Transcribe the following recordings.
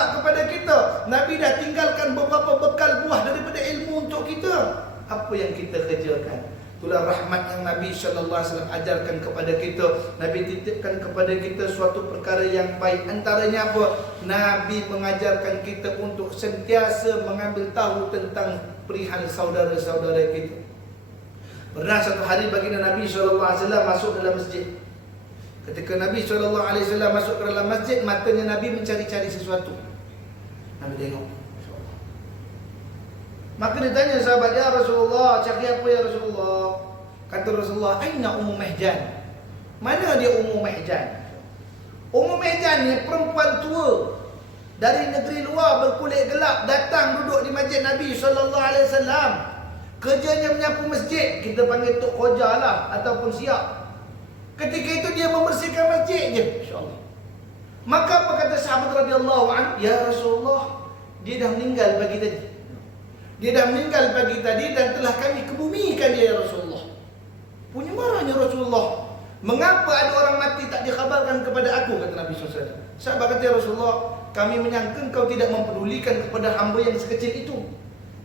akhlak kepada kita. Nabi dah tinggalkan beberapa bekal buah daripada ilmu untuk kita. Apa yang kita kerjakan? Itulah rahmat yang Nabi SAW ajarkan kepada kita. Nabi titipkan kepada kita suatu perkara yang baik. Antaranya apa? Nabi mengajarkan kita untuk sentiasa mengambil tahu tentang perihal saudara-saudara kita. Pernah satu hari baginda Nabi SAW masuk dalam masjid. Ketika Nabi SAW masuk ke dalam masjid, matanya Nabi mencari-cari sesuatu. Nabi tengok. Maka dia tanya sahabat, "Ya Rasulullah, cari apa ya Rasulullah?" Kata Rasulullah, "Aina Ummu Mihjan?" Mana dia Ummu Mihjan? Ummu Mihjan ni perempuan tua dari negeri luar berkulit gelap, datang duduk di masjid Nabi SAW. Kerjanya menyapu masjid. Kita panggil tok koja lah, ataupun siap. Ketika itu dia membersihkan masjid je, insya-Allah. Maka apa kata sahabat radhiyallahu anhu? "Ya Rasulullah, dia dah meninggal pagi tadi. Dia dah meninggal pagi tadi dan telah kami kebumikan dia, ya Rasulullah." Punya marahnya Rasulullah. "Mengapa ada orang mati tak dikhabarkan kepada aku?" kata Nabi SAW. Sahabat kata, "Ya Rasulullah, kami menyangka kau tidak mempedulikan kepada hamba yang sekecil itu.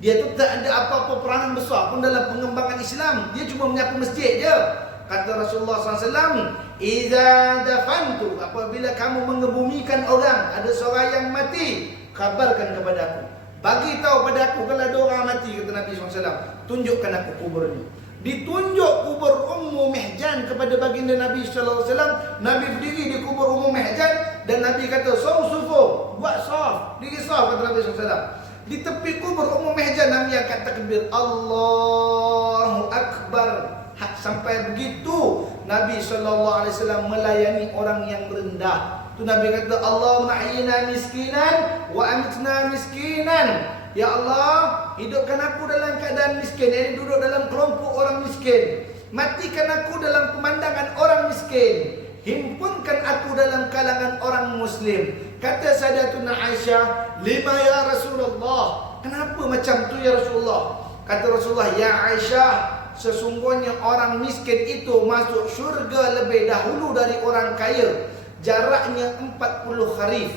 Dia tu tak ada apa-apa peranan besar pun dalam pengembangan Islam. Dia cuma menyapu masjid je." Kata Rasulullah SAW, "Iza dafantu," apabila kamu mengebumikan orang, ada seorang yang mati, kabarkan kepada aku. Bagi tahu pada aku kalau ada orang mati, kata Nabi SAW. Tunjukkan aku kuburnya. Ditunjuk kubur Ummu Mihjan kepada baginda Nabi SAW. Nabi berdiri di kubur Ummu Mihjan dan Nabi kata, "Sufu, buat saf." Diri saf, kata Nabi SAW. Di tepi kubur Ummu Mihjan, Nabi angkat takbir, Allahu Akbar. Sampai begitu Nabi SAW melayani orang yang rendah. Tu Nabi kata, "Allahumma ahyina miskinan wa amitna miskinan." Ya Allah, hidupkan aku dalam keadaan miskin. Ini duduk dalam kelompok orang miskin. Matikan aku dalam pemandangan orang miskin. Himpunkan aku dalam kalangan orang muslim. Kata Sayyidatuna Aisyah, "Lima ya Rasulullah." Kenapa macam tu ya Rasulullah? Kata Rasulullah, "Ya Aisyah, sesungguhnya orang miskin itu masuk syurga lebih dahulu dari orang kaya. Jaraknya 40 kharif."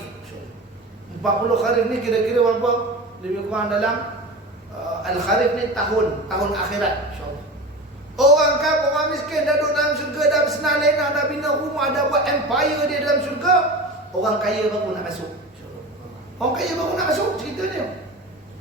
40 kharif ni kira-kira berapa? Lebih kurang dalam Al-Kharif ni tahun akhirat, insyaAllah. Orang miskin dah duduk dalam syurga, dah bersenang lena, dah bina rumah, dah buat empire dia dalam syurga. Orang kaya baru nak masuk. Orang kaya baru nak masuk, ceritanya.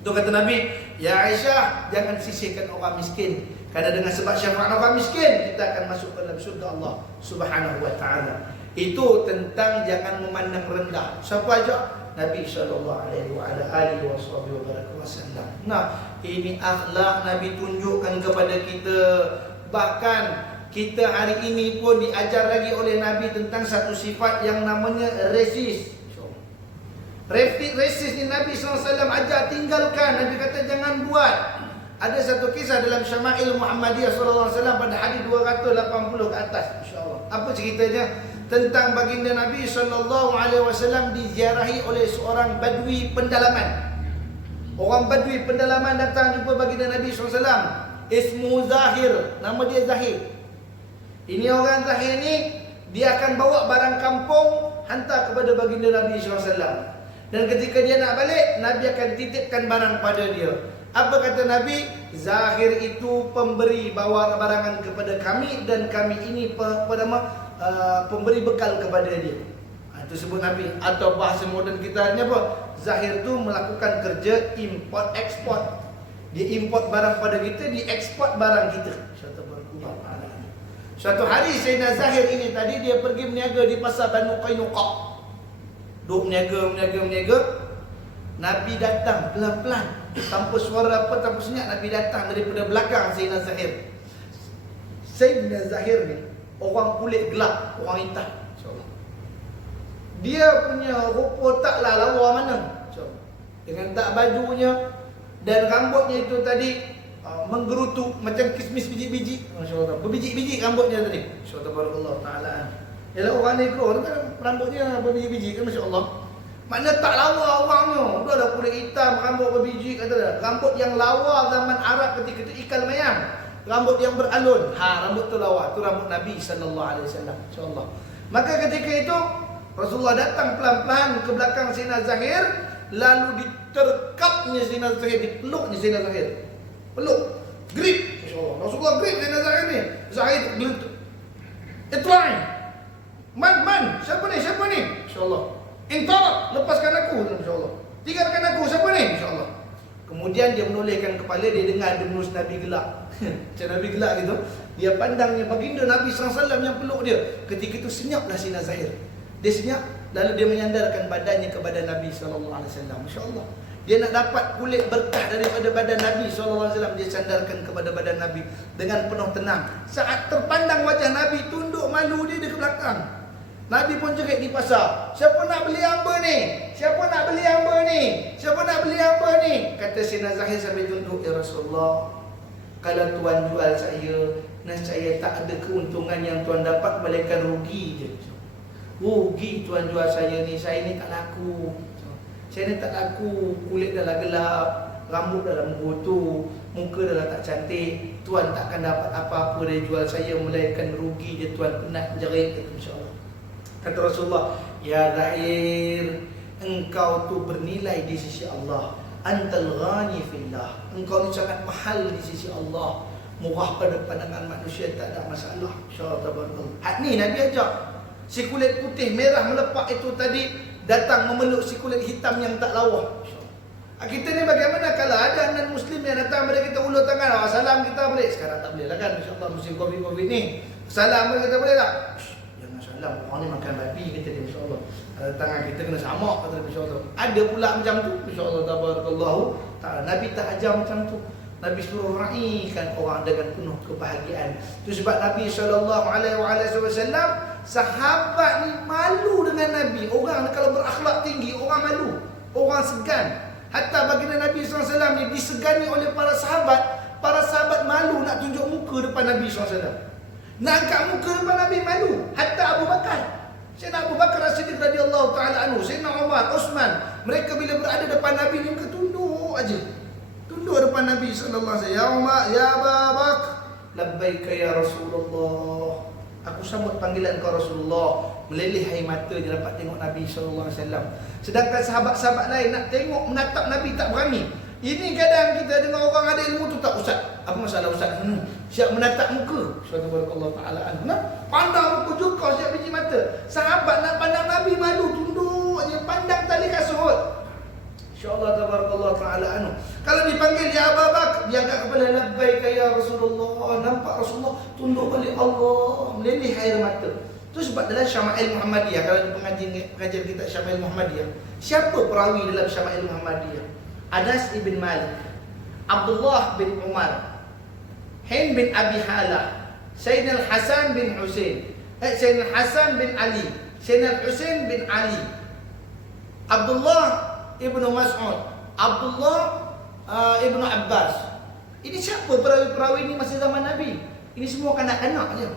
Tu kata Nabi, "Ya Aisyah, jangan sisihkan orang miskin. Kerana dengan sebab syafaat orang miskin, kita akan masuk ke dalam syurga Allah Subhanahu wa ta'ala." Itu tentang jangan memandang rendah. Siapa aja? Nabi SAW. Nah, ini akhlak Nabi tunjukkan kepada kita. Bahkan kita hari ini pun diajar lagi oleh Nabi tentang satu sifat yang namanya resist. Resist ni Nabi SAW ajar tinggalkan. Nabi kata jangan buat. Ada satu kisah dalam Syama'il Muhammadiyah SAW pada hadis 280 ke atas, insya-Allah. Apa ceritanya? Tentang baginda Nabi SAW diziarahi oleh seorang badui pendalaman. Orang badui pendalaman datang jumpa baginda Nabi SAW. Ismu Zahir, nama dia Zahir. Ini orang Zahir ni, dia akan bawa barang kampung hantar kepada baginda Nabi SAW. Dan ketika dia nak balik, Nabi akan titipkan barang pada dia. Apa kata Nabi? Zahir itu pemberi bawa barangan kepada kami, dan kami ini pemberi bekal kepada dia. Itu sebut Nabi. Atau bahasa moden kita ni apa? Zahir tu melakukan kerja import ekspor. Dia import barang pada kita, dia ekspor barang kita. Suatu hari Sayyidina Zahir ini tadi dia pergi berniaga di pasar Banu Qainuqa. Duk berniaga. Nabi datang pelan-pelan, tanpa suara apa, tanpa senyap. Nabi datang daripada belakang Sayyidina Zahir. Sayyidina Zahir ni orang kulit gelap, orang hitam. Dia punya rupa taklah lawa mana. Dengan tak bajunya dan rambutnya itu tadi menggerutu macam kismis biji-biji. Masya-Allah. Berbiji-biji rambutnya tadi. Masya-Allah taala. Yalah orang negro kan rambutnya berbiji-biji kan, masya-Allah. Makna tak lawa orangnya. Dia ada kulit hitam, rambut berbiji kata dia. Rambut yang lawa zaman Arab ketika itu ikal mayam. Rambut yang beralun. Rambut tu lawa. Tu rambut Nabi sallallahu alaihi wasallam. Insya-Allah. Maka ketika itu Rasulullah datang pelan-pelan ke belakang Sayyidina Zahir, lalu diterkapnya Sayyidina Zahir, dipeluknya Sayyidina Zahir. Peluk, grip, insya-Allah. Rasulullah grip Sayyidina Zahir ni. Zahir gelentuk. Itla'i. Man, siapa ni? Insya-Allah. Intalak, lepaskan aku, insya-Allah. Tinggalkan aku, siapa ni? Insya-Allah. Kemudian dia menolehkan kepala, dia dengar dengus Nabi gelak. Macam Nabi gelak gitu. Dia pandangnya baginda Nabi SAW yang peluk dia. Ketika itu senyaplah Sayyidina Zahir. Dia senyap, lalu dia menyandarkan badannya kepada Nabi SAW. Masya-Allah. Dia nak dapat kulit berkah daripada badan Nabi SAW. Dia sandarkan kepada badan Nabi dengan penuh tenang. Saat terpandang wajah Nabi, tunduk malu dia ke belakang. Nabi pun jerit di pasar, siapa nak beli hamba ni? Siapa nak beli hamba ni? Siapa nak beli hamba ni? Kata Sayyidina Zahir sambil tunduk, ya Rasulullah, kalau tuan jual saya, nescaya tak ada keuntungan yang tuan dapat, melainkan rugi je. Rugi tuan jual saya ni tak laku. Saya ni tak laku, kulit dah lah gelap, rambut dah lah menggotor, muka dah lah tak cantik. Tuan takkan dapat apa-apa dari jual saya, melainkan rugi je tuan. Penat jerit, insya-Allah. Kata Rasulullah, ya Zahir, engkau tu bernilai di sisi Allah. Antal ghani fillah. Engkau ni sangat mahal di sisi Allah. Murah pada pandangan manusia, tak ada masalah. InsyaAllah tabarakallah. Hak ni Nabi ajak. Si kulit putih merah melepak itu tadi datang memeluk si kulit hitam yang tak lawa. Kita ni bagaimana kalau ada non-Muslim yang datang pada kita, ulur tangan, salam kita boleh. Sekarang tak boleh lah kan, insyaAllah musim Covid ni. Salam kita boleh tak? Salam, orang ni makan babi, kata dia, insyaAllah. Tangan kita kena samak, kata dia, insyaAllah. Ada pula macam tu, insyaAllah tabarakallahu ta'ala. Nabi tak ajar macam tu. Nabi suruh raikan orang dengan penuh kebahagiaan. Itu sebab Nabi SAW, sahabat ni malu dengan Nabi. Orang kalau berakhlak tinggi, orang malu, orang segan. Hatta baginda Nabi SAW ni disegani oleh para sahabat. Para sahabat malu nak tunjuk muka depan Nabi SAW. Nak angkat muka depan Nabi malu. Hatta Abu Bakar. Sayyidina Abu Bakar As-Siddiq radhiyallahu ta'ala anhu, Sayyidina Umar, Uthman, mereka bila berada depan Nabi ni, mereka tunduk aja. Tunduk depan Nabi sallallahu alaihi wasallam. Ya Umar, ya Abu Bakar, labbaika ya Rasulullah. Aku sambut panggilan kau Rasulullah. Meleleh air mata dia dapat tengok Nabi sallallahu alaihi wasallam. Sedangkan sahabat-sahabat lain nak tengok, menatap Nabi tak berani. Ini kadang kita dengar orang ada ilmu tu, tak, ustaz, apa masalah ustaz? Siap menatap muka. Subhanallah ta'ala anhu. Pandang muka juga, siap biji mata. Sahabat nak pandang Nabi malu, tunduk je, pandang tali kasut. InsyaAllah tabarakallah ta'ala anhu. Kalau dipanggil ya Abu Bakar, dia angkat kepala, labbaika ya Rasulullah. Nampak Rasulullah tunduk balik, Allah, meleleh air mata. Itu sebab dalam Syama'il Muhammadiyah, kalau di pengajian kita Syama'il Muhammadiyah, siapa perawi dalam Syama'il Muhammadiyah? Anas ibn Malik, Abdullah bin Umar, Hind bin Abi Halah, Sayyidina Hasan bin Husain, Sayyidina Hasan bin Ali, Sayyidina Husain bin Ali, Abdullah ibn Mas'ud, Abdullah ibn Abbas. Ini siapa perawi-perawi ini masa zaman Nabi? Ini semua kanak-kanak je.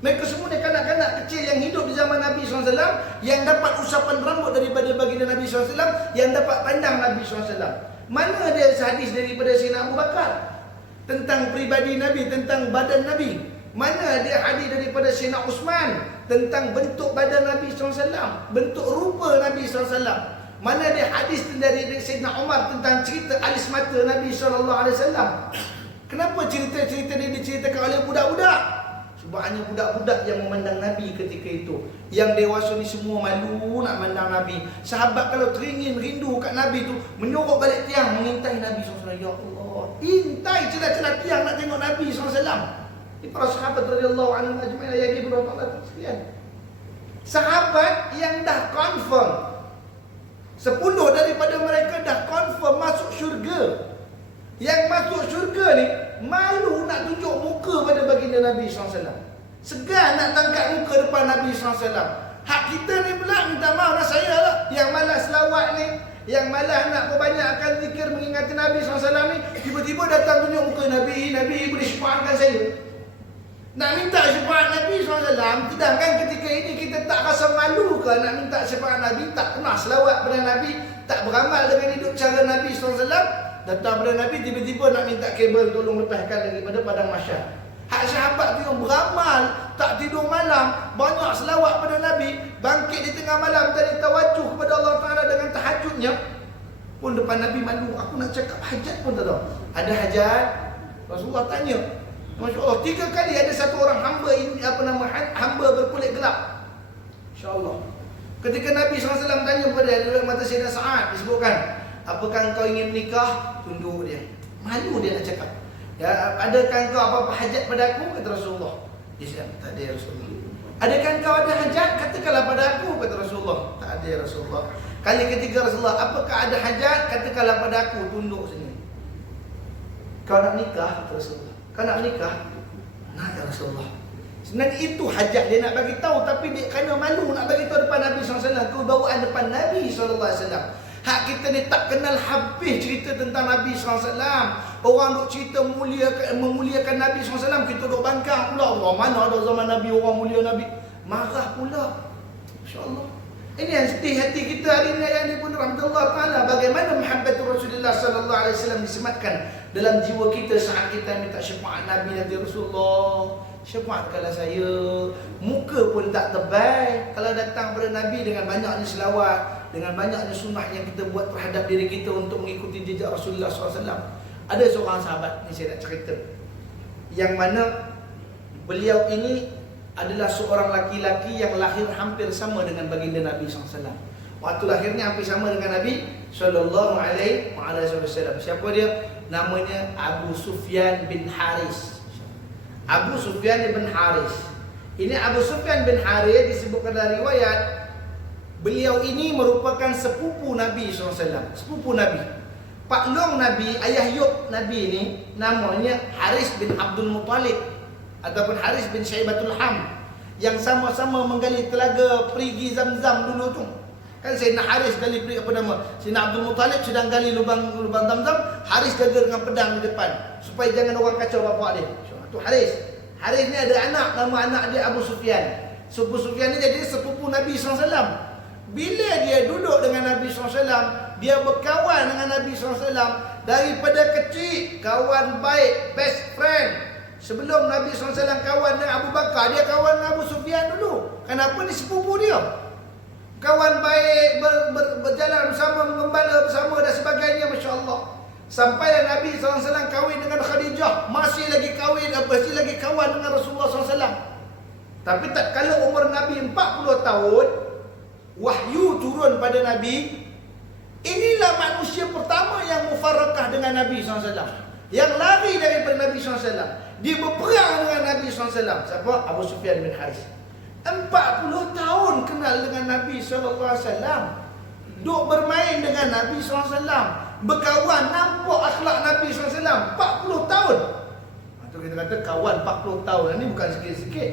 Mereka semua ni kanak-kanak kecil yang hidup di zaman Nabi SAW, yang dapat usapan rambut daripada baginda Nabi SAW, yang dapat pandang Nabi SAW. Mana ada hadis daripada Sayyidina Abu Bakar tentang pribadi Nabi, tentang badan Nabi? Mana ada hadis daripada Sayyidina Uthman tentang bentuk badan Nabi SAW, bentuk rupa Nabi SAW? Mana ada hadis dari Sayyidina Umar tentang cerita alis mata Nabi SAW? Kenapa cerita-cerita ini diceritakan oleh budak-budak? Sebab hanya budak-budak yang memandang Nabi ketika itu. Yang dewasa ni semua malu nak mandang Nabi. Sahabat kalau teringin, rindu kat Nabi tu, menyorok balik tiang, mengintai Nabi SAW. Ya Allah, intai celah-celah tiang nak tengok Nabi SAW. Ini para sahabat radhiyallahu anhum ajma'in yang berapa sekalian. Sahabat yang dah confirm, 10 daripada mereka dah confirm masuk syurga. Yang masuk syurga ni malu nak tunjuk muka pada baginda Nabi SAW. Segan nak tangkap muka depan Nabi SAW. Hak kita ni pula minta maaf lah, saya lah yang malas selawat ni, yang malas nak perbanyakkan zikir mengingati Nabi SAW ni, tiba-tiba datang tunjuk muka Nabi, Nabi boleh syafaatkan saya. Nak minta syafaat Nabi SAW, sedangkan ketika ini kita tak rasa malu ke nak minta syafaat Nabi, tak pernah selawat pada Nabi, tak beramal dengan hidup cara Nabi SAW. Datang pada Nabi, tiba-tiba nak minta kabel tolong lepaskan daripada padang mahsyar. Hak sahabat tu yang beramal, tak tidur malam, banyak selawat pada Nabi, bangkit di tengah malam dari tawajuh kepada Allah Ta'ala dengan tahajudnya, pun depan Nabi malu. Aku nak cakap hajat pun tak tahu. Ada hajat? Rasulullah tanya. Masya Allah, 3 kali ada satu orang hamba ini, hamba berkulit gelap. InsyaAllah. Ketika Nabi SAW tanya kepada dalam mata Sayyidina Sa'ad, disebutkan, apakah engkau ingin menikah? Tunduk dia. Malu dia nak cakap. Ya, adakah engkau apa-apa hajat pada aku? Kata Rasulullah. Dia cakap, tak ada ya Rasulullah. Adakah engkau ada hajat? Katakanlah pada aku. Kata Rasulullah. Tak ada ya Rasulullah. Kali ketiga Rasulullah, apakah ada hajat? Katakanlah pada aku. Tunduk sini. Kau nak nikah? Kata Rasulullah. Kau nak nikah? Nak ya Rasulullah. Sebenarnya itu hajat dia nak bagi tahu, tapi dia kerana malu nak bagi tahu depan Nabi SAW. Kewibawaan depan Nabi SAW. Hak kita ni tak kenal habis cerita tentang Nabi SAW. Orang duk cerita memuliakan Nabi SAW, kita duk bangkang pula. Allah, mana ada zaman Nabi orang mulia Nabi? Marah pula. InsyaAllah. Ini yang sedih hati kita hari ini, ayat ini pun rahmatullah ta'ala. Bagaimana muhabbatul Rasulullah SAW disematkan dalam jiwa kita saat kita minta syafaat Nabi nanti. Rasulullah, syafaatkanlah saya. Muka pun tak tebal kalau datang pada Nabi dengan banyaknya selawat, dengan banyaknya sunnah yang kita buat terhadap diri kita untuk mengikuti jejak Rasulullah SAW. Ada seorang sahabat, ni saya nak cerita, yang mana beliau ini adalah seorang laki-laki yang lahir hampir sama dengan baginda Nabi SAW. Waktu lahirnya hampir sama dengan Nabi SAW. Siapa dia? Namanya Abu Sufyan bin Haris. Abu Sufyan bin Haris. Ini Abu Sufyan bin Haris disebutkan dalam riwayat, beliau ini merupakan sepupu Nabi SAW. Sepupu Nabi. Pak Long Nabi, ayah Yub Nabi ini, namanya Haris bin Abdul Muttalib ataupun Haris bin Syaibatul Ham, yang sama-sama menggali telaga perigi Zam-Zam dulu tu. Kan Sayyidina Haris gali perigi apa nama? Sayyidina Abdul Muttalib sedang gali lubang Zam-Zam, Haris jaga dengan pedang di depan supaya jangan orang kacau bapak dia. Tu Haris. Haris ni ada anak, nama anak dia Abu Sufyan. Abu Sufyan ni jadi sepupu Nabi SAW. Bila dia duduk dengan Nabi SAW, dia berkawan dengan Nabi SAW daripada kecil, kawan baik, best friend. Sebelum Nabi SAW kawan dengan Abu Bakar, dia kawan dengan Abu Sufyan dulu. Kenapa? Ni sepupu dia. Kawan baik, berjalan bersama, menggembala bersama dan sebagainya, Masya Allah. Sampai Nabi SAW kahwin dengan Khadijah, masih lagi kawan dengan Rasulullah SAW. Tapi tak kala umur Nabi 40 tahun, wahyu turun pada Nabi. Inilah manusia pertama yang mufarakah dengan Nabi SAW, yang lari daripada Nabi SAW. Dia berperang dengan Nabi SAW. Siapa? Abu Sufyan bin Haris. 40 tahun kenal dengan Nabi SAW, duk bermain dengan Nabi SAW, berkawan, nampak akhlak Nabi SAW 40 tahun. Itu kita kata kawan 40 tahun. Ini bukan sikit-sikit.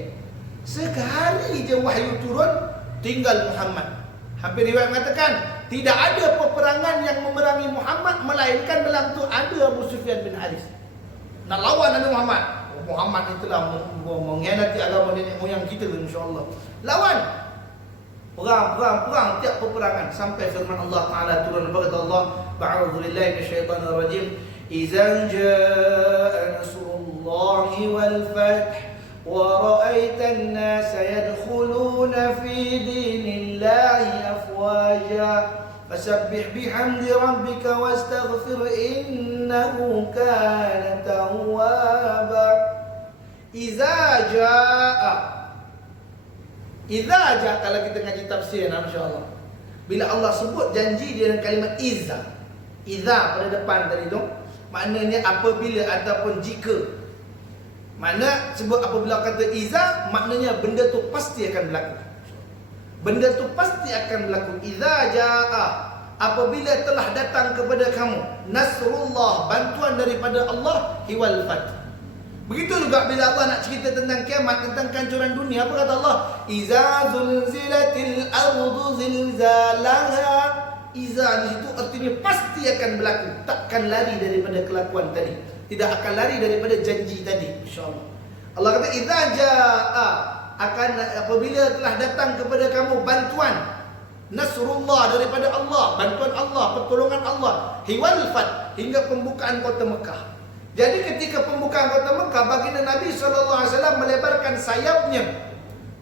Sekali je wahyu turun, tinggal Muhammad. Hampir riwayat mengatakan tidak ada peperangan yang memerangi Muhammad melainkan dalam tu ada Abu Sufyan bin Haris nak lawan Nabi Muhammad. Muhammad itu telah mengkhianati agama nenek moyang kita, insya-Allah. Lawan. Perang tiap peperangan sampai firman Allah Taala turun. Berkata Allah, "Ba'udzu billahi minasyaitonir rajim. Idza jaa'a nasrullahi wal fath ورأيت الناس يدخلون في دين الله أفواجا فسبح بحمد ربك واستغفر إنه كان توابا." إذا جاء kalau kita ngaji tafsir, insya-Allah, bila Allah sebut janji dia dengan kalimat iza pada depan tadi tu, maknanya apabila ataupun jika. Mana sebut apabila kata iza, maknanya benda tu pasti akan berlaku. Benda tu pasti akan berlaku. Iza jaa, apabila telah datang kepada kamu nasrullah, bantuan daripada Allah, hiwal fath. Begitu juga bila Allah nak cerita tentang kiamat, tentang kehancuran dunia, apa kata Allah? Iza zulzilatil ardu zilzalaha. Iza di situ artinya pasti akan berlaku, takkan lari daripada kelakuan tadi, tidak akan lari daripada janji tadi, insya-Allah. Allah kata idza jaa, akan apabila telah datang kepada kamu bantuan nasrullah daripada Allah, bantuan Allah, pertolongan Allah, hiwal fath, hingga pembukaan kota Mekah. Jadi ketika pembukaan kota Mekah, baginda Nabi SAW melebarkan sayapnya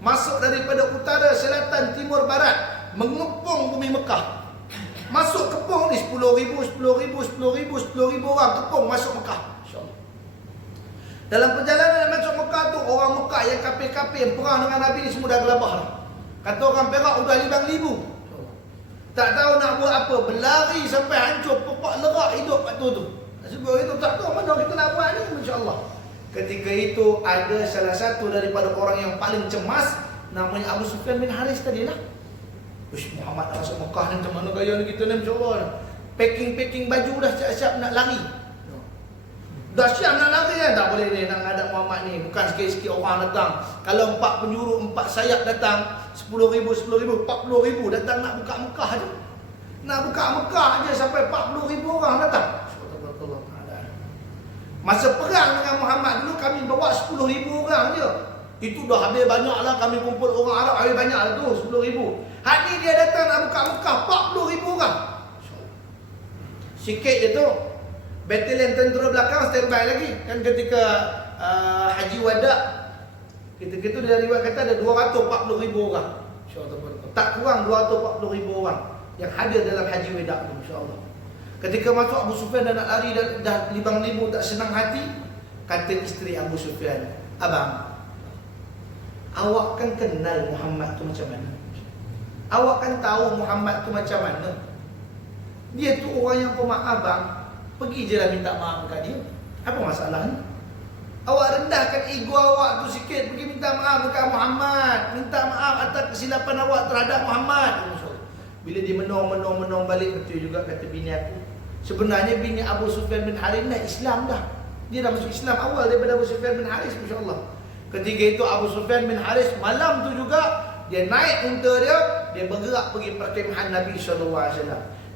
masuk daripada utara, selatan, timur, barat, mengepung bumi Mekah. Masuk kepung ni 10,000, 10,000, 10,000, 10,000 orang kepung masuk Mekah. InsyaAllah. Dalam perjalanan masuk Mekah tu, orang Mekah yang kafir-kafir yang perang dengan Nabi ni semua dah gelabah dah. Kata orang Perak udah 5,000. Tak tahu nak buat apa, berlari sampai hancur, pepak lerak hidup waktu tu. Sebab itu tak tahu mana kita nak buat ni, insya-Allah. Ketika itu ada salah satu daripada orang yang paling cemas, namanya Abu Sufyan bin Haris tadilah. Ush, Muhammad nak masuk Mekah ni macam mana gaya ni kita ni, insya-Allah. Packing baju dah siap-siap nak lari. Dah siap nak lari kan, tak boleh ni nak ngadap Muhammad ni. Bukan sikit-sikit orang datang. Kalau 4 penjuru, 4 sayap datang, 10,000, 10,000, 40,000 datang nak buka Mekah je. Nak buka Mekah je sampai 40,000 orang datang. Masa perang dengan Muhammad dulu kami bawa 10,000 orang je. Itu dah habis banyak lah, kami kumpul orang Arab habis banyak lah tu, 10,000. Hari ni dia datang nak buka Mekah 40,000 orang. Sikit je tu. Batalion tentera belakang standby lagi. Kan ketika Haji Wada, ketika itu dia riwayat kata ada 240,000 orang. Tak kurang 240,000 orang yang hadir dalam Haji Wada tu, insya-Allah. Ketika masuk Abu Sufyan dah nak lari, dah 5,000 tak senang hati. Kata isteri Abu Sufyan, "Abang, awak kan kenal Muhammad tu macam mana? Awak kan tahu Muhammad tu macam mana? Dia tu orang yang pemaaf bang. Pergi je lah minta maaf dekat dia. Apa masalahnya? Awak rendahkan ego awak tu sikit, pergi minta maaf dekat Muhammad. Minta maaf atas kesilapan awak terhadap Muhammad." Bila dia menong balik, betul juga kata bini aku. Sebenarnya bini Abu Sufyan bin Haris dah Islam dah. Dia dah masuk Islam awal daripada Abu Sufyan bin Haris, masya-Allah. Ketika itu Abu Sufyan bin Haris malam tu juga dia naik unta dia bergerak pergi perkemahan Nabi SAW.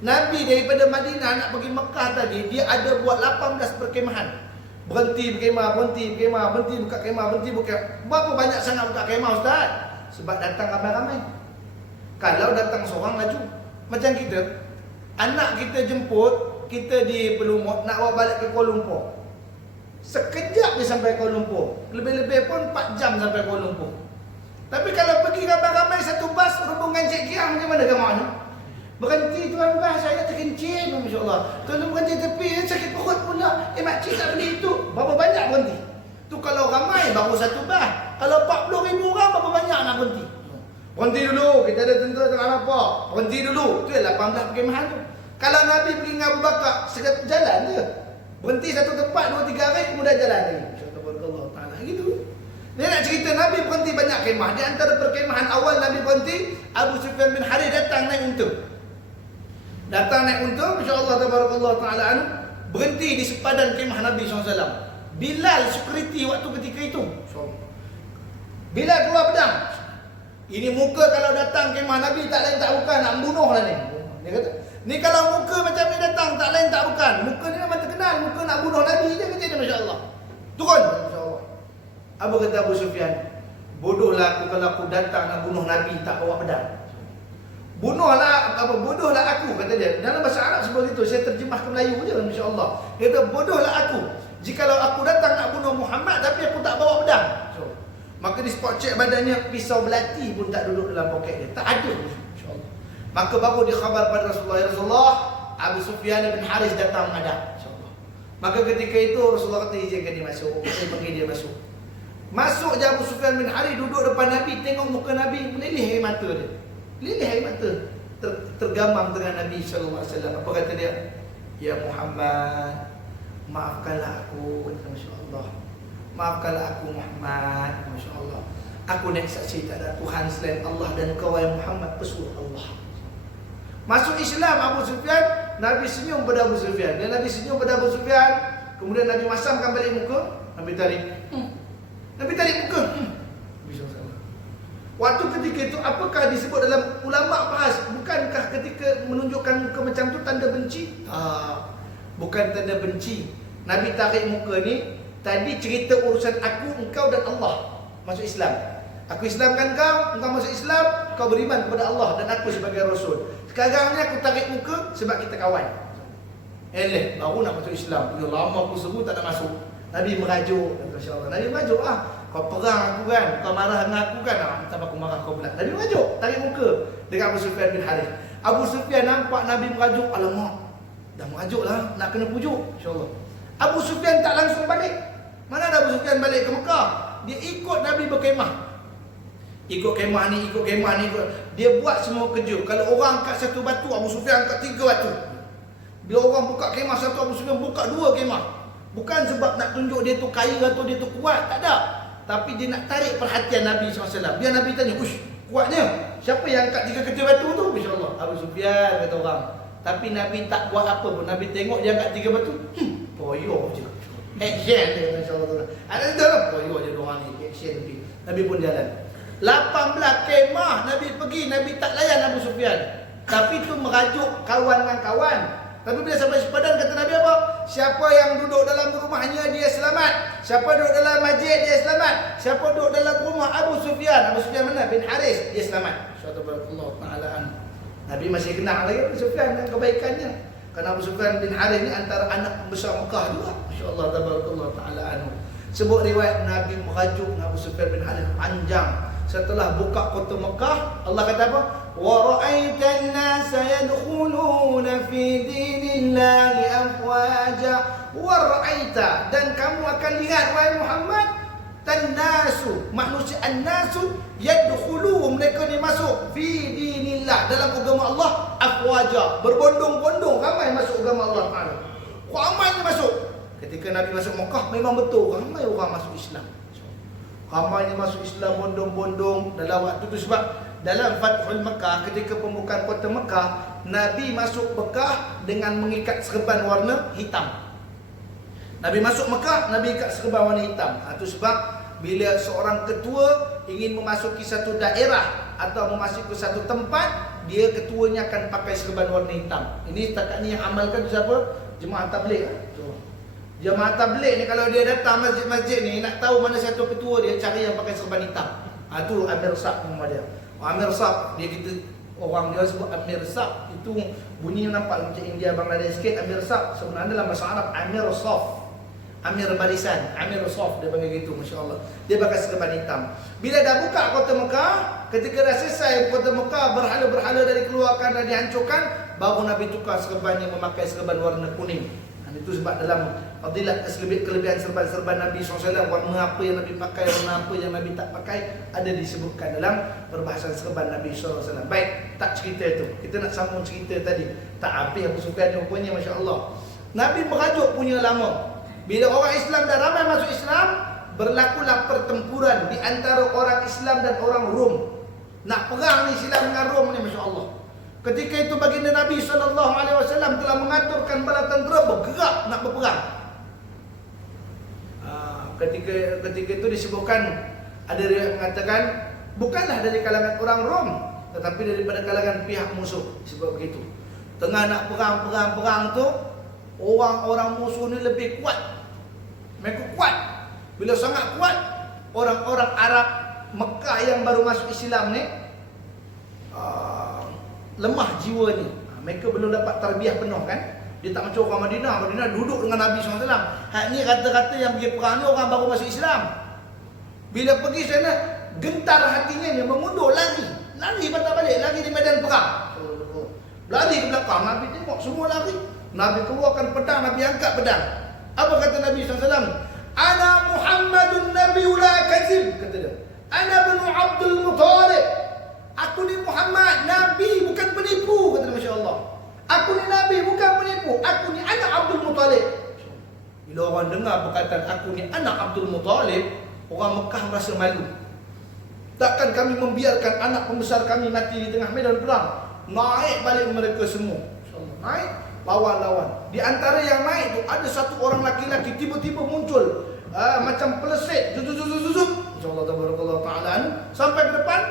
Nabi daripada Madinah nak pergi Mekah tadi, dia ada buat 18 perkemahan. Berhenti berkemah, berhenti buka kemah, berhenti buka. Berapa banyak sangat buka kemah ustaz? Sebab datang ramai-ramai. Kalau datang seorang laju. Macam kita, anak kita jemput, kita di Pelumut, nak bawa balik ke Kuala Lumpur. Sekejap dia sampai Kuala Lumpur. Lebih-lebih pun 4 jam sampai Kuala Lumpur. Tapi kalau pergi ramai-ramai satu bas rombongan Cik Kiam, macam mana gambarnya? Berhenti tuan bas, saya terkencing, masya-Allah. Tolong berhenti tepi, sakit perut pula. Makcik tak boleh itu. Berapa banyak berhenti? Tu kalau ramai baru satu bas. Kalau 40,000 orang berapa banyak nak berhenti? Berhenti dulu, kita ada tentera tengah lapar. Berhenti dulu. Tu 18 perkemahan tu. Kalau Nabi pergi dengan Abu Bakar, jalan je. Berhenti satu tempat 2-3 hari kemudian jalan lagi. Subhanallah taala gitu. Dia nak cerita Nabi berhenti banyak kemah. Di antara perkemahan awal Nabi berhenti, Abu Sufyan bin Haris datang naik unta. Datang naik unta, masya-Allah tabarakallah taala anu, berhenti di sepadan kemah Nabi SAW. Bilal security waktu ketika itu. Bilal keluar pedang. Ini muka kalau datang kemah Nabi tak lain tak bukan nak membunuh lah ni. Dia kata, ni kalau muka macam ni datang tak lain tak bukan. Muka ni memang terkenal, muka nak bunuh Nabi je kata dia, masya-Allah. Turun, masya-Allah. Apa kata Abu Sufyan? Bodohlah aku kalau aku datang nak bunuh Nabi tak bawa pedang. Bodohlah aku kata dia. Dalam bahasa Arab seperti itu, saya terjemah ke Melayu je, masya-Allah. Dia kata bodohlah aku jikalau aku datang nak bunuh Muhammad tapi aku tak bawa pedang. Maka di spot check badannya, pisau belati pun tak duduk dalam poket dia. Tak ada, insya-Allah. Maka baru dikhabar pada Rasulullah, ya Rasulullah, Abu Sufyan bin Haris datang menghadap, insya-Allah. Maka ketika itu Rasulullah kata izinkan dia masuk. Saya panggil dia masuk. Masuk je Abu Sufyan bin Haris duduk depan Nabi, tengok muka Nabi, meleleh air mata dia. Meleleh air mata. Tergamam dengan Nabi sallallahu alaihi wasallam. Apa kata dia? Ya Muhammad, maafkanlah aku, masya-Allah. Maafkanlah aku Muhammad, masya-Allah. Aku nak saksi tak ada Tuhan selain Allah dan kau wahai Muhammad pesuruh Allah. Masuk Islam Abu Sufyan, Nabi senyum pada Abu Sufyan. Dan Nabi senyum pada Abu Sufyan, kemudian Nabi masamkan balik muka, Nabi tarik. Nabi tarik muka. Waktu ketika itu apakah disebut dalam ulama bahas, bukankah ketika menunjukkan muka macam tu tanda benci? Bukan tanda benci. Nabi tarik muka ni tadi cerita urusan aku, engkau dan Allah masuk Islam. Aku Islamkan kau, engkau masuk Islam, kau beriman kepada Allah dan aku sebagai Rasul. Sekarang ni aku tarik muka sebab kita kawan. baru nak masuk Islam. Ya lama aku seru tak nak masuk. Nabi merajuk, masya-Allah. Nabi merajuk, kau perang aku kan, kau marah dengan aku kan, tak aku marah kau pula. Nabi merajuk, tarik muka dengan Abu Sufyan bin Harith. Abu Sufyan nampak Nabi merajuk, alamak, dah merajuk lah, nak kena pujuk, insya-Allah. Abu Sufyan tak langsung balik. Mana ada Abu Sufyan balik ke Mekah? Dia ikut Nabi berkemah. Ikut kemah ni. Dia buat semua kerja. Kalau orang angkat satu batu, Abu Sufyan angkat 3 batu. Bila orang buka kemah satu, Abu Sufyan buka 2 kemah. Bukan sebab nak tunjuk dia tu kaya atau dia tu kuat, tak ada. Tapi dia nak tarik perhatian Nabi SAW. Biar Nabi tanya, ush, kuatnya. Siapa yang angkat 3 ketil batu tu? InsyaAllah, Abu Sufyan kata orang. Tapi Nabi tak buat apa pun. Nabi tengok dia angkat 3 batu. Poyo je. Action dia kata insyaAllah. Ada tu lah. Poyo je diorang ni. Action nanti. Nabi pun jalan. 18 kemah Nabi pergi, Nabi tak layan Abu Sufyan. Tapi tu merajuk kawan dengan kawan. Tapi bila sampai sepadan kata Nabi apa? Siapa yang duduk dalam rumahnya dia selamat. Siapa duduk dalam masjid dia selamat. Siapa duduk dalam rumah Abu Sufyan. Abu Sufyan mana? Bin Harith, dia selamat. Subhanallah ta'ala. Nabi masih kenal lagi Abu Sufyan dan kebaikannya. Kerana Abu Sufyan bin Harith ni antara anak besar Mekah juga. Masya-Allah tabarakallah ta'ala anhu. Sebut riwayat Nabi merajuk Abu Sufyan bin Harith panjang. Setelah buka kota Mekah, Allah kata apa? Wa ra'aitan nasa yadkhuluna fi dinillahi afwaja. Wa ra'aita, dan kamu akan lihat wahai Muhammad, tannasu, manusia an-nasu yadkhulu, mereka ni masuk fi dinillah, dalam agama Allah, afwaja, berbondong-bondong ramai masuk agama Allah Taala. Ramai ni masuk. Ketika Nabi masuk Mekah memang betul ramai orang masuk Islam. Ramai ni masuk Islam bondong-bondong dalam waktu tu, sebab dalam Fathul Mekah, ketika pembukaan kota Mekah, Nabi masuk Mekah dengan mengikat serban warna hitam. Nabi masuk Mekah, Nabi ikat serban warna hitam. Itu sebab bila seorang ketua ingin memasuki satu daerah atau memasuki satu tempat, dia ketuanya akan pakai serban warna hitam. Ini setakat ni yang amalkan tu siapa? Jemaah tabligh. Jemaah tabligh ni kalau dia datang masjid-masjid ni, nak tahu mana satu ketua, dia cari yang pakai serban hitam. Tu Amir Sab nama dia. Amir Sab, dia kita orang dia sebut Amir Sab, itu bunyinya nampak macam India Bangladesh sikit. Amir Sab sebenarnya dalam bahasa Arab Amir Saf. Amir barisan, Amir Saf dia panggil gitu, masya-Allah. Dia pakai serban hitam. Bila dah buka kota Mekah, ketika dah selesai kota Mekah, berhala-berhala dari keluarkan dan dihancurkan, baru Nabi tukar serbannya memakai serban warna kuning. Itu sebab dalam fadilat kelebihan serban-serban Nabi SAW, warna apa yang Nabi pakai, warna apa yang Nabi tak pakai, ada disebutkan dalam perbahasan serban Nabi SAW. Baik, tak cerita itu. Kita nak sambung cerita tadi. Tak habis Abu Sufyan rupanya, Masya Allah. Nabi merajuk punya lama. Bila orang Islam dah ramai masuk Islam, berlakulah pertempuran di antara orang Islam dan orang Rom. Nak perang ni Islam dengan Rom ni, Masya Allah. Ketika itu baginda Nabi SAW telah mengaturkan bala tentera bergerak nak berperang. Ketika itu disebutkan, ada riwayat mengatakan bukanlah dari kalangan orang Rom, tetapi daripada kalangan pihak musuh. Sebab begitu, tengah nak perang tu, orang-orang musuh ni lebih kuat. Mereka kuat. Bila sangat kuat, orang-orang Arab Mekah yang baru masuk Islam ni lemah jiwanya. Mereka belum dapat tarbiyah penuh kan. Dia tak macam orang Madinah. Madinah duduk dengan Nabi SAW. Hak ni kata-kata yang pergi perang ni orang baru masuk Islam. Bila pergi sana, gentar hatinya, dia mengundur, lari. Lari patah balik, lari di medan perang. Lari ke belakang, Nabi tengok semua lari. Nabi keluarkan pedang, Nabi angkat pedang. Apa kata Nabi SAW? Ana Muhammadun Nabiul la kadzib, kata dia. Ana bin Abdul Muttalib. Aku ni Muhammad, Nabi, bukan penipu, kata dia, Masya Allah. Aku ni Nabi, bukan penipu. Aku ni anak Abdul Muttalib. Bila orang dengar perkataan aku ni anak Abdul Muttalib, orang Mekah merasa malu. Takkan kami membiarkan anak pembesar kami mati di tengah medan perang. Naik balik mereka semua. Naik, lawan-lawan. Di antara yang naik tu ada satu orang laki-laki tiba-tiba muncul, macam peleset, zuzuzuzuzuzuz. InsyaAllah ta'ala sampai ke depan.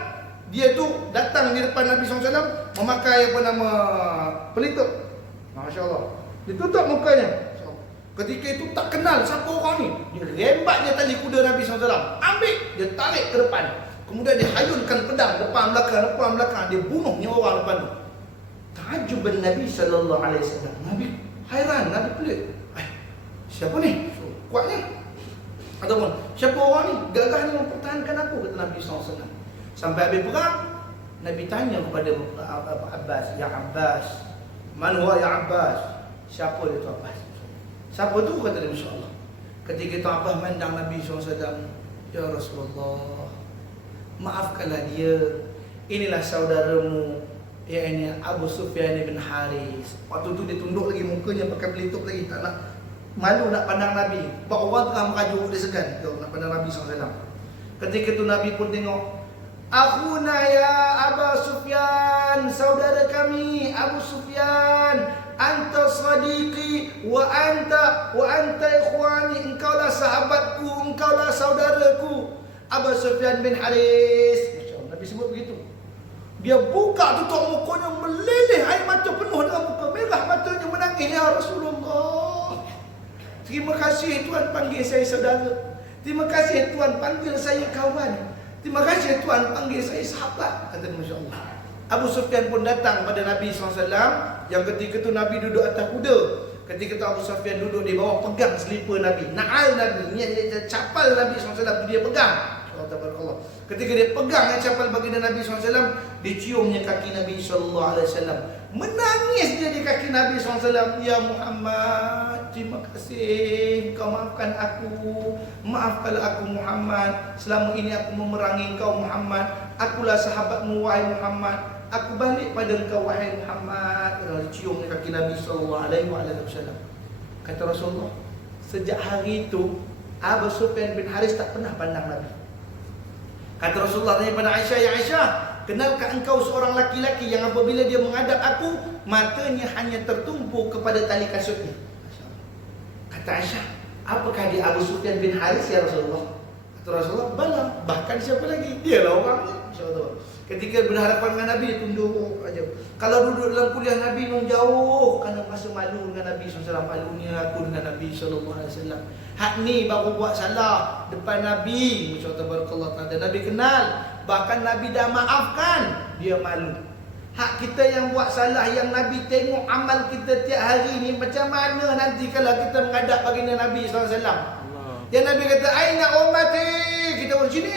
Dia tu datang di depan Nabi SAW memakai pelitup. Masya Allah. Dia tutup mukanya. Ketika itu tak kenal siapa orang ni. Dia rembat je tali kuda Nabi SAW. Ambil, dia tarik ke depan. Kemudian dia hayunkan pedang depan belakang. Dia bunuh nyawa orang depan tu. Ta'ajuban Nabi SAW. Nabi Hairan, Nabi pelik. Siapa ni? Kuatnya. Ataupun siapa orang ni? Gagahnya mempertahankan aku, kata Nabi SAW. Sampai habis perang, Nabi tanya kepada Abbas, Ya Abbas, man huwa ya Abbas? Siapa dia tu Abbas? Siapa tu? Kata Nabi SAW. Ketika itu Abbas mandang Nabi SAW, Ya Rasulullah, maafkanlah dia. Inilah saudaramu, yakni Abu Sufyan bin Haris. Waktu tu dia tunduk lagi mukanya, pakai pelitup lagi, tak nak, malu nak pandang Nabi. Sebab orang tengah merajuk, dia segan nak pandang Nabi SAW. Ketika itu Nabi pun tengok, akhuna ya Abu Sufyan, saudara kami Abu Sufyan, anta sadiqi wa anta ikhwani, engkaulah sahabatku, engkaulah saudaraku. Abu Sufyan bin Haris. Nabi sebut begitu. Dia buka tutup mukanya, meleleh air mata penuh dalam muka, merah matanya, menangis, Ya Rasulullah, terima kasih Tuhan panggil saya saudara. Terima kasih Tuhan panggil saya kawan. Terima kasih Tuhan panggil saya sahabat. Kata Masya Allah. Abu Sufyan pun datang pada Nabi SAW. Yang ketika itu Nabi duduk atas kuda. Ketika itu Abu Sufyan duduk di bawah, pegang selipar Nabi, na'al Nabi, ni capal Nabi SAW dia pegang. Allah. Ketika dia pegang capal baginda Nabi SAW, diciumnya kaki Nabi SAW. Menangis dia di kaki Nabi SAW. Ya Muhammad, terima kasih kau maafkan aku. Maafkanlah aku Muhammad. Selama ini aku memerangi engkau Muhammad. Akulah sahabatmu wahai Muhammad. Aku balik pada engkau wahai Muhammad. Dicium di kaki Nabi SAW. Kata Rasulullah, sejak hari itu Abu Sufyan bin Haris tak pernah pandang Nabi. Kata Rasulullah tanya pada Aisyah, Ya Aisyah, kenalkah engkau seorang laki-laki yang apabila dia menghadap aku, matanya hanya tertumpu kepada tali kasutnya? Kata Aisyah, apakah dia Abu Sufyan bin Haris ya Rasulullah? Kata Rasulullah, bala, bahkan siapa lagi? Dialah orangnya. InsyaAllah. Ketika berhadapan dengan Nabi, dia tunduk aja. Kalau duduk dalam kuliah Nabi, menjauh kerana masa malu dengan Nabi SAW. Malunya aku dengan Nabi SAW. Hak ni baru buat salah depan Nabi. Masya-Allah, dan Nabi kenal. Bahkan Nabi dah maafkan, dia malu. Hak kita yang buat salah, yang Nabi tengok amal kita tiap hari ni, macam mana nanti kalau kita menghadap baginda Nabi SAW. Yang Nabi kata, Aina ummati, kita pun sini,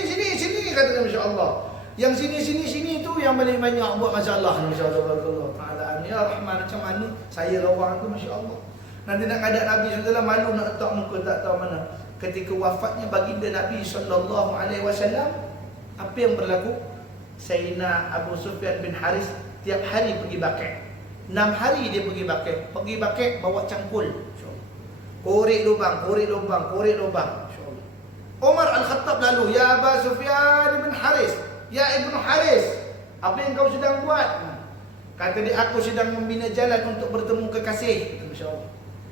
kata Nabi insya-Allah. Yang sini tu yang paling banyak buat masalah. Masya-Allah taala. Ya Rahman, macam mana saya orang tu, masya-Allah. Nanti nak ngadap Nabi SAW, malu nak letak muka tak tahu mana. Ketika wafatnya baginda Nabi SAW, apa yang berlaku? Sayyidina Abu Sufyan bin Haris tiap hari pergi Baqi'. 6 hari dia pergi Baqi'. Pergi Baqi' bawa cangkul. Korek lubang. Umar Al-Khattab lalu, Ya Abu Sufyan bin Haris, Ya Ibnu Haris, apa yang kau sedang buat? Kata dia, aku sedang membina jalan untuk bertemu kekasih. Masya-Allah.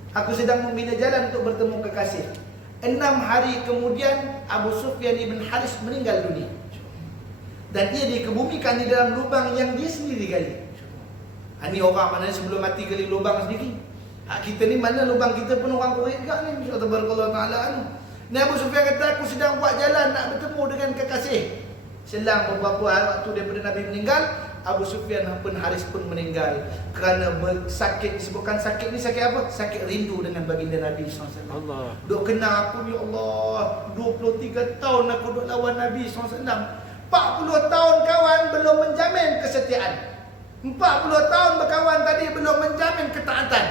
Aku sedang membina jalan untuk bertemu kekasih. 6 hari kemudian Abu Sufyan bin Haris meninggal dunia. Dan dia dikebumikan di dalam lubang yang dia sendiri gali. Ini orang mana sebelum mati gali lubang sendiri. Hak kita ni mana lubang kita pun orang korek juga ni. Masya-Allah taala. Ni Abu Sufyan kata, aku sedang buat jalan nak bertemu dengan kekasih. Selang beberapa hari waktu daripada Nabi meninggal, Abu Sufyan bin Haris pun meninggal kerana sakit. Disebutkan sakit ni sakit apa? Sakit rindu dengan baginda Nabi SAW. Allah. Duk kenal aku ni Allah, 23 tahun aku duk lawan Nabi SAW. 40 tahun kawan belum menjamin kesetiaan. 40 tahun berkawan tadi belum menjamin ketaatan.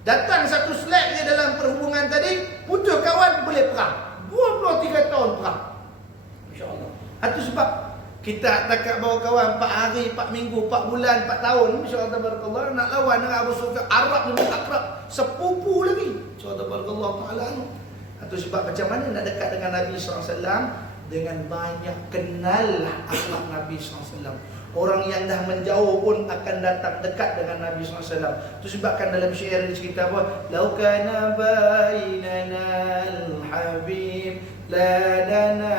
Datang satu slack je dalam perhubungan tadi, putus kawan boleh perang. 23 tahun perang. InsyaAllah. Itu sebab kita tak bawa kawan 4 hari, 4 minggu, 4 bulan, 4 tahun. InsyaAllah tabarakallah nak lawan dengan Abu Sufyan. Arab ni akrab, sepupu lagi. InsyaAllah tabarakallah ta'ala. Itu sebab macam mana nak dekat dengan Nabi SAW? Dengan banyak kenal akhlak Nabi SAW. Orang yang dah menjauh pun akan datang dekat dengan Nabi SAW. Itu sebabkan dalam syair dia cerita apa? Lau kana bainana al-habib la dana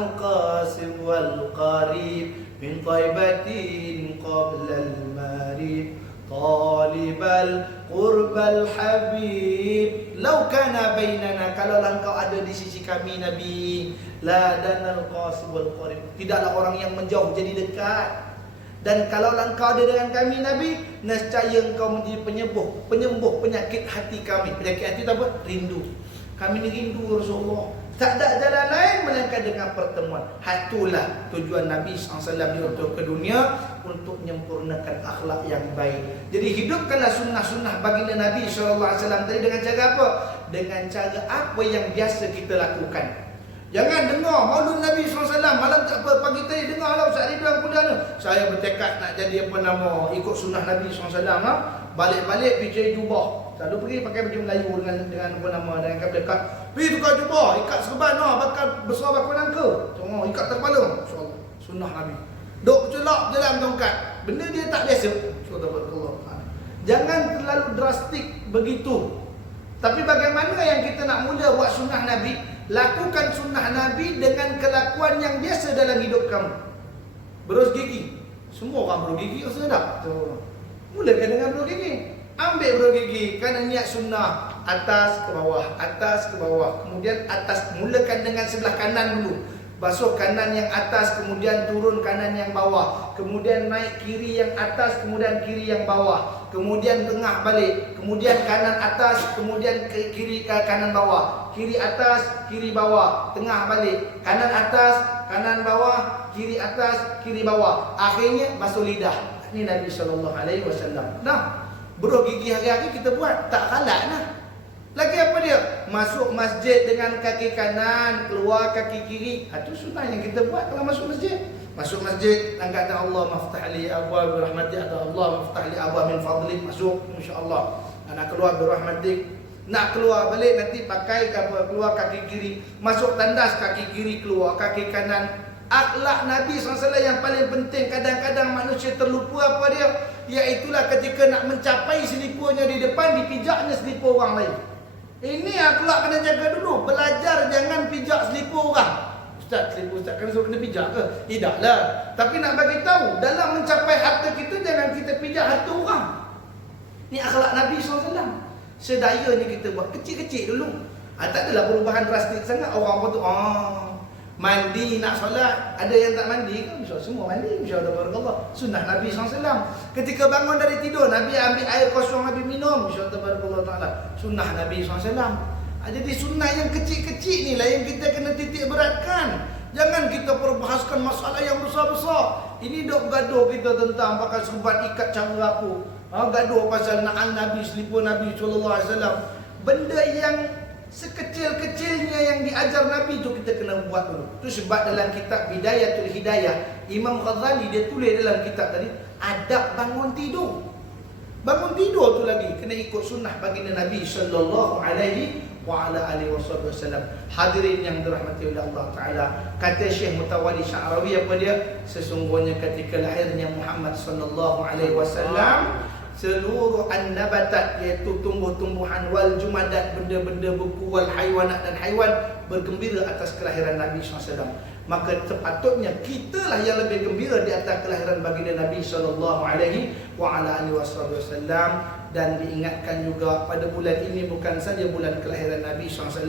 al-qasim wal-qarib min taibatin qabla al-marib talibal qurbal habib. Lau kana bainana, kalau engkau ada di sisi kami Nabi, la danal qasim wal qarib, tidaklah orang yang menjauh jadi dekat. Dan kalau engkau ada dengan kami Nabi, nescaya engkau menjadi penyembuh penyakit hati kami. Penyakit hati itu apa? Rindu. Kami ni rindu Rasulullah. Tak ada jalan lain melainkan dengan pertemuan. Itulah tujuan Nabi SAW diutus ke dunia untuk menyempurnakan akhlak yang baik. Jadi hidupkanlah sunnah-sunnah baginda Nabi SAW tadi dengan cara apa? Dengan cara apa yang biasa kita lakukan. Jangan dengar maulud Nabi SAW malam tak apa, pagi tadi dengarlah Ustaz Ridwan Pudana. Saya bertekad nak jadi apa nama, ikut sunnah Nabi SAW. Balik-balik pergi jubah. Selalu pergi pakai baju Melayu dengan apa nama, dengan kabel ikat. Pergi tukar jubah, ikat serban, bakal besar bakal nangka. Tengok ikat terkepala. Insya-Allah. Sunnah Nabi. Duk celak dalam tongkat. Benda dia tak biasa. Subhanallah. Jangan terlalu drastik begitu. Tapi bagaimana yang kita nak mula buat sunnah Nabi? Lakukan sunnah Nabi dengan kelakuan yang biasa dalam hidup kamu. Berus gigi. Semua orang berus gigi rasa tak? Mulakan dengan berus gigi. Ambil berus gigi kerana niat sunnah. Atas ke bawah, atas ke bawah. Kemudian atas, mulakan dengan sebelah kanan dulu. Basuh kanan yang atas, kemudian turun kanan yang bawah. Kemudian naik kiri yang atas, kemudian kiri yang bawah. Kemudian tengah balik. Kemudian kanan atas, kemudian kiri kanan bawah. Kiri atas, kiri bawah. Tengah balik. Kanan atas, kanan bawah. Kiri atas, kiri bawah. Akhirnya basuh lidah. Ini Nabi SAW. Nah, beruh gigi hari-hari kita buat. Tak kalah nah. Lagi apa dia? Masuk masjid dengan kaki kanan, keluar kaki kiri. Itu sunnah yang kita buat kalau masuk masjid. Masuk masjid, angkat Allah maftah li abwab rahmatik, atau Allah maftah li abwab min fadlik. Masuk, insya-Allah. Nak keluar birahmatik. Nak keluar balik nanti pakai keluar kaki kiri. Masuk tandas kaki kiri, keluar kaki kanan. Akhlak Nabi SAW yang paling penting. Kadang-kadang manusia terlupa apa dia? Iaitulah ketika nak mencapai selipurnya di depan, dipijaknya selipur orang lain. Ini akhlak kena jaga dulu. Belajar jangan pijak selipur orang. Ustaz, selipur Ustaz kena suruh kena pijak ke? Tidaklah. Tapi nak bagi tahu, dalam mencapai harta kita, jangan kita pijak harta orang. Ini akhlak Nabi SAW. Sedayanya kita buat kecil-kecil dulu. Tak adalah perubahan drastik sangat. Orang apa tu, mandi nak solat, ada yang tak mandi kan? Semua mandi, insya-Allah. Sunnah Nabi SAW. Ketika bangun dari tidur, Nabi ambil air kosong, Nabi minum, insya-Allah. Sunnah Nabi SAW. Jadi sunnah yang kecil-kecil ni lah yang kita kena titik beratkan. Jangan kita perbahaskan masalah yang besar-besar. Ini dok gaduh kita tentang pakai serban ikat cara apa. Gaduh pasal na'an Nabi, selipur Nabi SAW. Benda yang sekecil-kecilnya yang diajar Nabi itu kita kena buat dulu. Itu sebab dalam kitab Bidayatul Hidayah, Imam Ghazali dia tulis dalam kitab tadi, adab bangun tidur. Bangun tidur tu lagi kena ikut sunnah baginda Nabi sallallahu alaihi wa ala alihi wasallam. Hadirin yang dirahmati oleh Allah Taala, kata Syekh Mutawalli Sya'rawi apa dia? Sesungguhnya ketika lahirnya Muhammad sallallahu alaihi wasallam, seluruh an-nabatat, iaitu tumbuh-tumbuhan, wal jumadat, benda-benda beku, wal haiwanat dan haiwan, bergembira atas kelahiran Nabi SAW. Maka sepatutnya kitalah yang lebih gembira di atas kelahiran baginda Nabi SAW. Dan diingatkan juga pada bulan ini bukan saja bulan kelahiran Nabi SAW,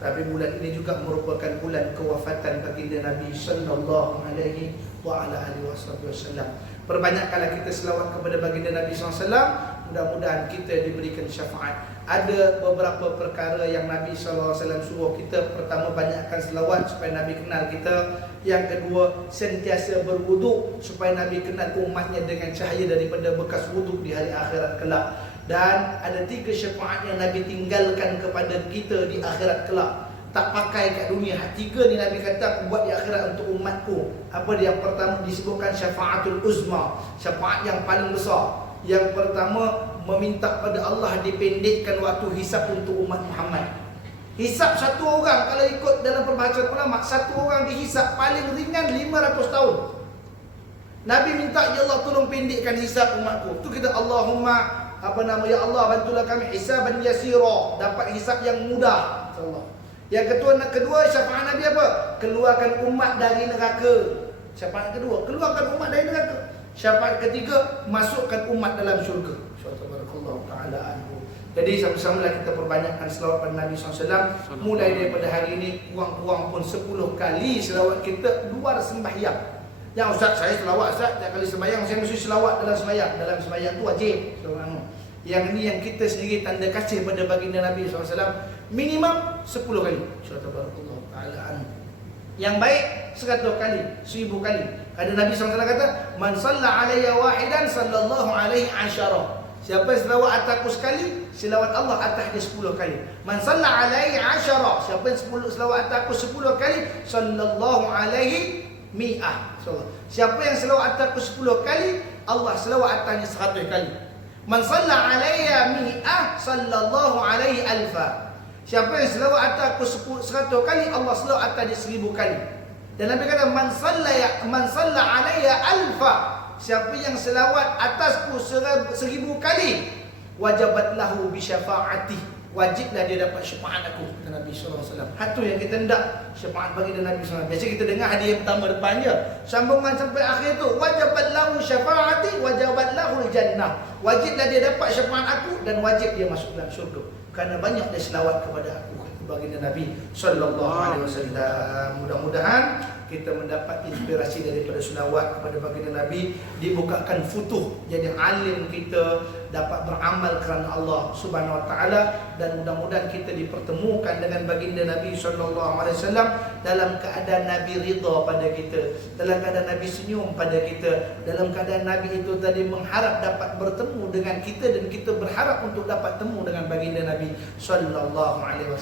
tapi bulan ini juga merupakan bulan kewafatan baginda Nabi SAW. Perbanyakkanlah kita selawat kepada baginda Nabi SAW. Mudah-mudahan kita diberikan syafaat. Ada beberapa perkara yang Nabi SAW suruh kita. Pertama, banyakkan selawat supaya Nabi kenal kita. Yang kedua, sentiasa berwuduk supaya Nabi kenal umatnya dengan cahaya daripada bekas wuduk di hari akhirat kelak. Dan ada 3 syafaat yang Nabi tinggalkan kepada kita di akhirat kelak. Tak pakai kat dunia. 3 ni Nabi kata buat di akhirat untuk umatku. Apa dia? Yang pertama disebutkan syafaatul uzma, syafaat yang paling besar. Yang pertama, meminta pada Allah dipendekkan waktu hisab untuk umat Muhammad. Hisab satu orang, kalau ikut dalam perbahasan ulama, satu orang dihisab paling ringan 500 tahun. Nabi minta, ya Allah tolong pendekkan hisab umatku. Tu kita Allahumma ya Allah bantulah kami hisaban yasira, dapat hisab yang mudah. Allah. Yang kedua syafaat Nabi apa? Keluarkan umat dari neraka. Syafaat kedua, keluarkan umat dari neraka. Syafaat ketiga, masukkan umat dalam syurga. Subhanallahu taala anhu. Jadi sama-samalah kita perbanyakkan selawat pada Nabi SAW. Mulai daripada hari ini, kurang-kurang pun 10 kali selawat kita luar sembahyang. Yang Ustaz, saya selawat Ustaz, tiap kali sembahyang saya mesti selawat dalam sembahyang. Dalam sembahyang tu wajib. Yang ini yang kita sendiri tanda kasih pada baginda Nabi SAW, minimum 10 kali. Subhanallah ta'ala. Yang baik 100 kali, 1000 kali. Ada Nabi SAW kata, man salla alayya wahidan sallallahu alaihi asyara. Siapa yang selawat atasku sekali, selawat Allah atas dia 10 kali. Man salla alaihi asyara. Siapa yang selawat atasku 10 kali, sallallahu alaihi mi'ah. Siapa yang selawat atasku 10 kali, Allah selawat atasnya 100 kali. Man salla alayya mi'ah sallallahu alaihi alfa. Siapa yang selawat atasku 100 kali, Allah selawat atas dia 1000 kali. Dan Nabi kata man salla alayya alfa. Siapa yang selawat atasku 1000 kali, wajabat lahu bi syafaati. Wajiblah dia dapat syafaat aku, kata Nabi SAW. Itu yang kita hendak, syafaat bagi Nabi SAW. Biasa kita dengar hadiah pertama depan je, sambungan sampai akhir tu, wajabat lahu syafaati, wajabat lahu jannah. Wajiblah dia dapat syafaat aku dan wajib dia masuk dalam syurga. Kerana banyak dia selawat kepada aku, kata baginda Nabi SAW. Mudah-mudahan kita mendapat inspirasi daripada selawat kepada baginda Nabi, dibukakan futuh jadi alim kita, dapat beramal kerana Allah Subhanahu Wa Taala, dan mudah-mudahan kita dipertemukan dengan baginda Nabi SAW dalam keadaan Nabi ridha pada kita, dalam keadaan Nabi senyum pada kita, dalam keadaan Nabi itu tadi mengharap dapat bertemu dengan kita, dan kita berharap untuk dapat temu dengan baginda Nabi SAW.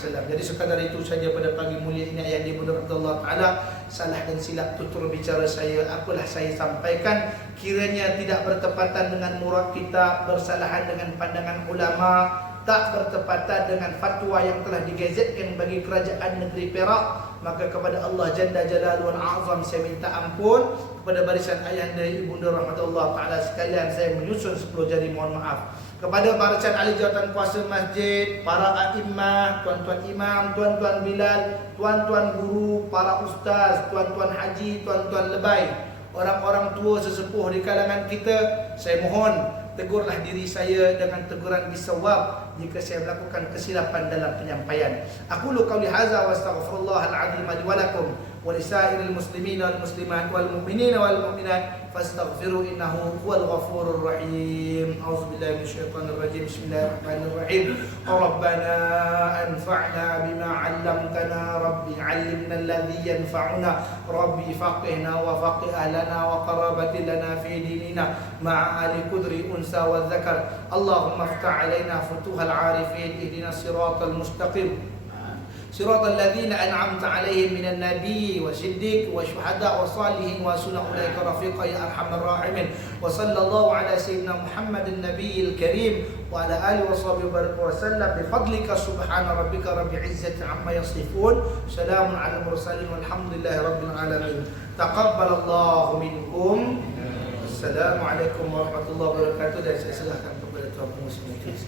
Jadi sekadar itu saja pada pagi mulia ini yang dimuliakan Allah Taala. Salah dan silap tutur bicara saya, apalah saya sampaikan, kiranya tidak bertepatan dengan murad kita, bersalahan dengan pandangan ulama, tak bertepatan dengan fatwa yang telah digazetkan bagi kerajaan negeri Perak, maka kepada Allah Jalla Jalaluhu Al-Azam saya minta ampun. Kepada barisan ayahanda ibunda rahmatullah taala sekalian, saya menyusun 10 jari mohon maaf. Kepada barisan ahli jawatan kuasa masjid, para a'immah, tuan-tuan imam, tuan-tuan bilal, tuan-tuan guru, para ustaz, tuan-tuan haji, tuan-tuan lebay, orang-orang tua sesepuh di kalangan kita, saya mohon tegurlah diri saya dengan teguran bisawab jika saya melakukan kesilapan dalam penyampaian. Aqulu qawli hadza wa astaghfirullahal azim li wa lakum wa lisairil muslimin wal muslimat wal mu'minin wal mu'minat fastaghfiru innahu huwal ghafurur rahim. A'udzubillahi minasyaitonir rajim. Bismillahirrahmanirrahim. Rabbana anfa'na bima 'allamtana, rabbi 'allimna alladhi yanfa'una, rabbi faqihna wa faqih ahlana wa qarabati lana fi dinina ma'a ali kudri unsa wa dzakar. Allahumma iftah 'alaina futuhal 'arifin, ihdina siratal mustaqim, صراط الذين أنعمت عليهم من النبي والصديق والشهداء والصالحين وحسن أولئك رفيقا يا أرحم الراحمين. وصلى الله على سيدنا محمد النبي الكريم وعلى آله وصحبه وسلم بفضلك سبحان ربك رب العزة عما يصفون سلام على المرسلين والحمد لله رب العالمين. تقبل الله منكم. السلام عليكم warahmatullahi wabarakatuh. Dan saya serahkan kepada tuan pengurusi majlis.